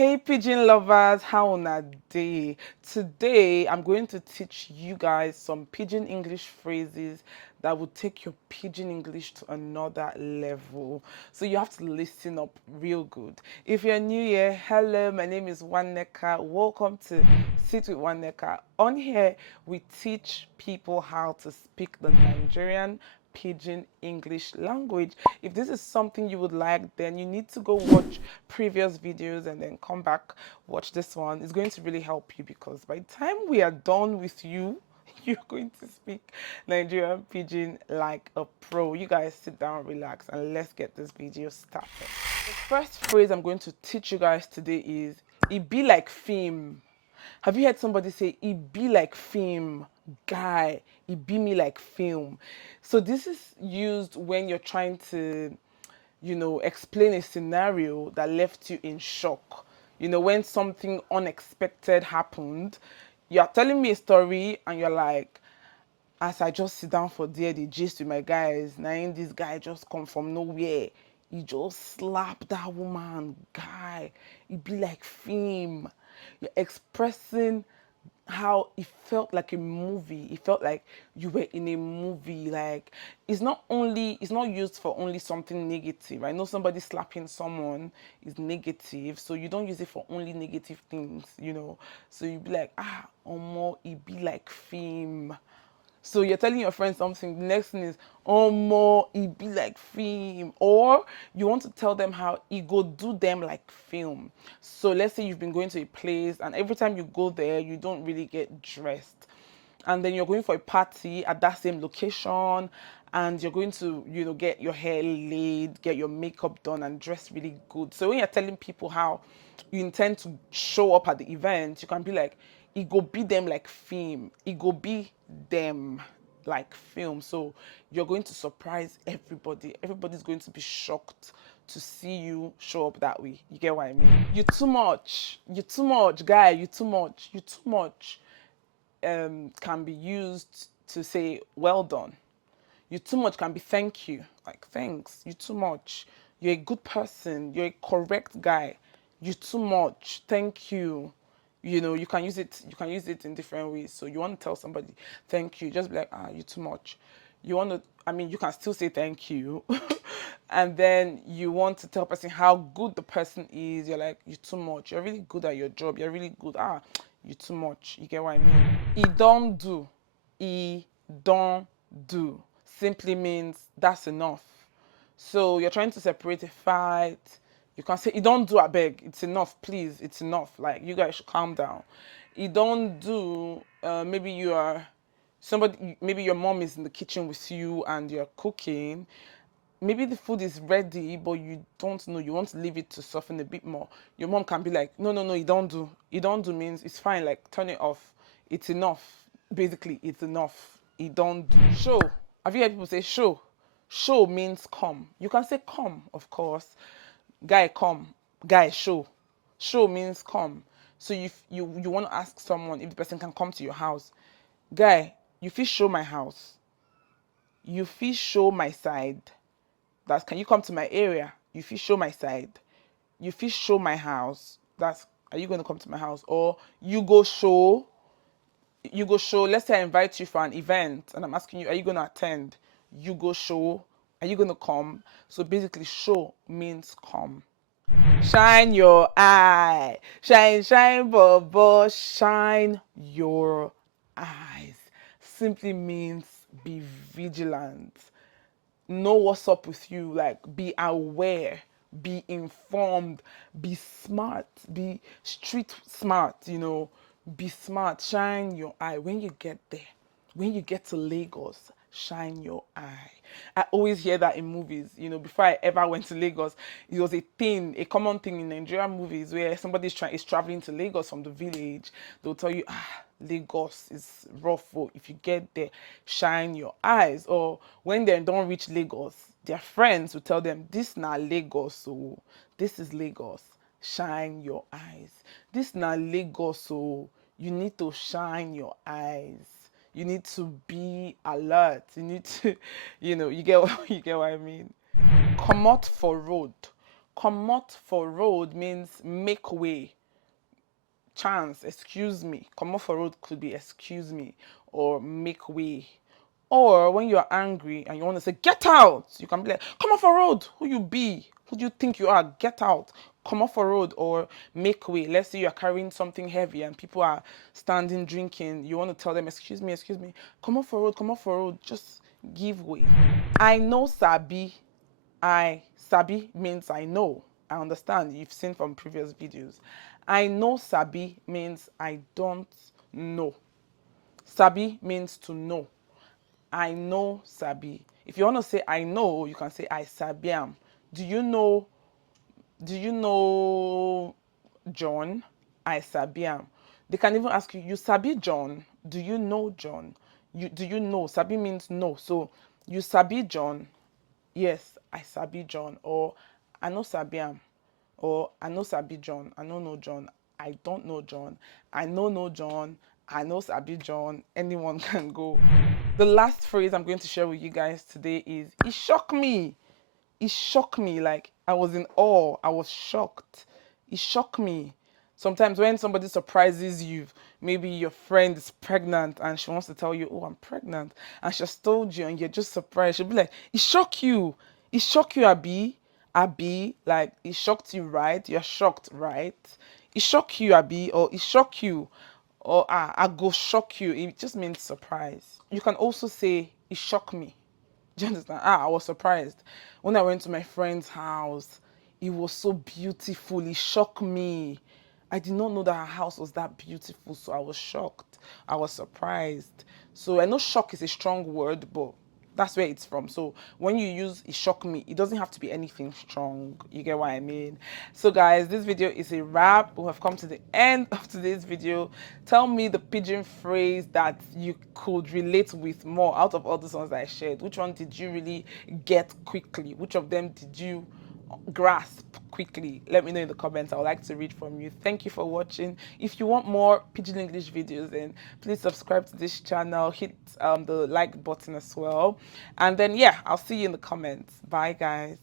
Hey pigeon lovers, how una day? Today I'm going to teach you guys some pigeon English phrases that will take your pigeon English to another level. So you have to listen up real good. If you're new here, hello, my name is Waneka. Welcome to Sit with Waneka. On here, we teach people how to speak the Nigerian Pidgin English language. If this is something you would like, then you need to go watch previous videos and then come back, watch this one. It's going to really help you because by the time we are done with you, you're going to speak Nigerian Pidgin like a pro. You guys sit down, relax, and let's get this video started. The first phrase I'm going to teach you guys today is it be like film. Have you heard somebody say, it be like film, guy, it be me like film? So this is used when you're trying to, explain a scenario that left you in shock. When something unexpected happened, you're telling me a story and you're like, as I just sit down for there, the gist with my guys, now this guy just come from nowhere. He just slapped that woman, guy. It be like film. You're expressing how it felt like a movie. It felt like you were in a movie. Like it's not used for only something negative. I know somebody slapping someone is negative, so you don't use it for only negative things. So you be like, omo, it be like film. So you're telling your friend something, the next thing is, oh more, it be like film. Or you want to tell them how it go do them like film. So let's say you've been going to a place and every time you go there, you don't really get dressed. And then you're going for a party at that same location and you're going to, get your hair laid, get your makeup done and dress really good. So when you're telling people how you intend to show up at the event, you can be like, it go be them like film. It go be them like film. So you're going to surprise everybody. Everybody's going to be shocked to see you show up that way. You get what I mean? You too much. You too much, guy. You too much. You too much can be used to say well done. You too much can be thank you, like thanks. You too much. You're a good person. You're a correct guy. You too much. Thank you. You can use it. You can use it in different ways. So you want to tell somebody thank you, just be like, you too much. You want to. I mean, you can still say thank you, and then you want to tell person how good the person is. You're like, you too much. You're really good at your job. You're really good. You too much. You get what I mean? He don't do. He don't do simply means that's enough. So you're trying to separate a fight. You can say, you don't do a beg. It's enough, please. It's enough. Like, you guys should calm down. You don't do, maybe you are somebody, maybe your mom is in the kitchen with you and you're cooking. Maybe the food is ready, but you don't know. You want to leave it to soften a bit more. Your mom can be like, no, no, no, you don't do. You don't do means it's fine. Like, turn it off. It's enough. Basically, it's enough. You don't do. Show. Have you heard people say show? Show means come. You can say come, of course. Guy, come. Guy, show. Show means come. So you want to ask someone if the person can come to your house. Guy, you fit show my house. You fit show my side. That's, can you come to my area? You fit show my side. You fit show my house. That's, are you going to come to my house? Or you go show, let's say I invite you for an event and I'm asking you, are you going to attend? You go show, are you going to come? So basically, show means come. Shine your eye. Shine, shine, bobo. Shine your eyes. Simply means be vigilant. Know what's up with you. Like, be aware, be informed, be smart, be street smart. Be smart. Shine your eye. When you get there, when you get to Lagos, shine your eye. I always hear that in movies. Before I ever went to Lagos, it was a common thing in Nigerian movies where somebody is traveling to Lagos from the village. They'll tell you, Lagos is rough. Oh, if you get there, shine your eyes. Or when they don't reach Lagos, their friends will tell them, this na Lagos, so this is Lagos. Shine your eyes. This na Lagos, so you need to shine your eyes. You need to be alert. You need to, you get what I mean. Come out for road. Comot for road means make way, chance, excuse me. Comot for road could be excuse me or make way. Or when you're angry and you want to say, get out, you can be like, come off a road. Who you be? Who do you think you are? Get out. Come off a road or make way. Let's say you're carrying something heavy and people are standing drinking. You want to tell them, excuse me. Come off a road, come off a road. Just give way. I know Sabi. Sabi means I know. I understand. You've seen from previous videos. I know Sabi means I don't know. Sabi means to know. I know Sabi. If you want to say I know, you can say I sabiam. Do you know? Do you know John? I sabiam. They can even ask you, you sabi John? Do you know John? Do you know? Sabi means no. So you sabi John? Yes, I sabi John. Or I know sabiam. Or I know sabi John. I know no John. I don't know John. I know no John. I know sabi John. Anyone can go. The last phrase I'm going to share with you guys today is it shocked me. It shocked me. Like I was in awe. I was shocked. It shocked me. Sometimes when somebody surprises you, maybe your friend is pregnant and she wants to tell you, oh, I'm pregnant. And she has told you and you're just surprised. She'll be like, it shocked you. It shocked you, Abby. Abby, like it shocked you, right? You're shocked, right? It shocked you, Abby, or it shocked you, or I go shock you. It just means surprise. You can also say it shocked me. Do you understand? I was surprised when I went to my friend's house. It was so beautiful. It shocked me. I did not know that her house was that beautiful, so I was shocked. I was surprised. So I know shock is a strong word, but that's where it's from. So when you use it shock me, it doesn't have to be anything strong. You get what I mean? So guys, this video is a wrap. We have come to the end of today's video. Tell me the pidgin phrase that you could relate with more out of all the ones that I shared. Which one did you really get quickly? Which of them did you grasp quickly? Let me know in the comments. I would like to read from you. Thank you for watching. If you want more pidgin English videos, then please subscribe to this channel. Hit the like button as well, and then yeah, I'll see you in the comments. Bye guys.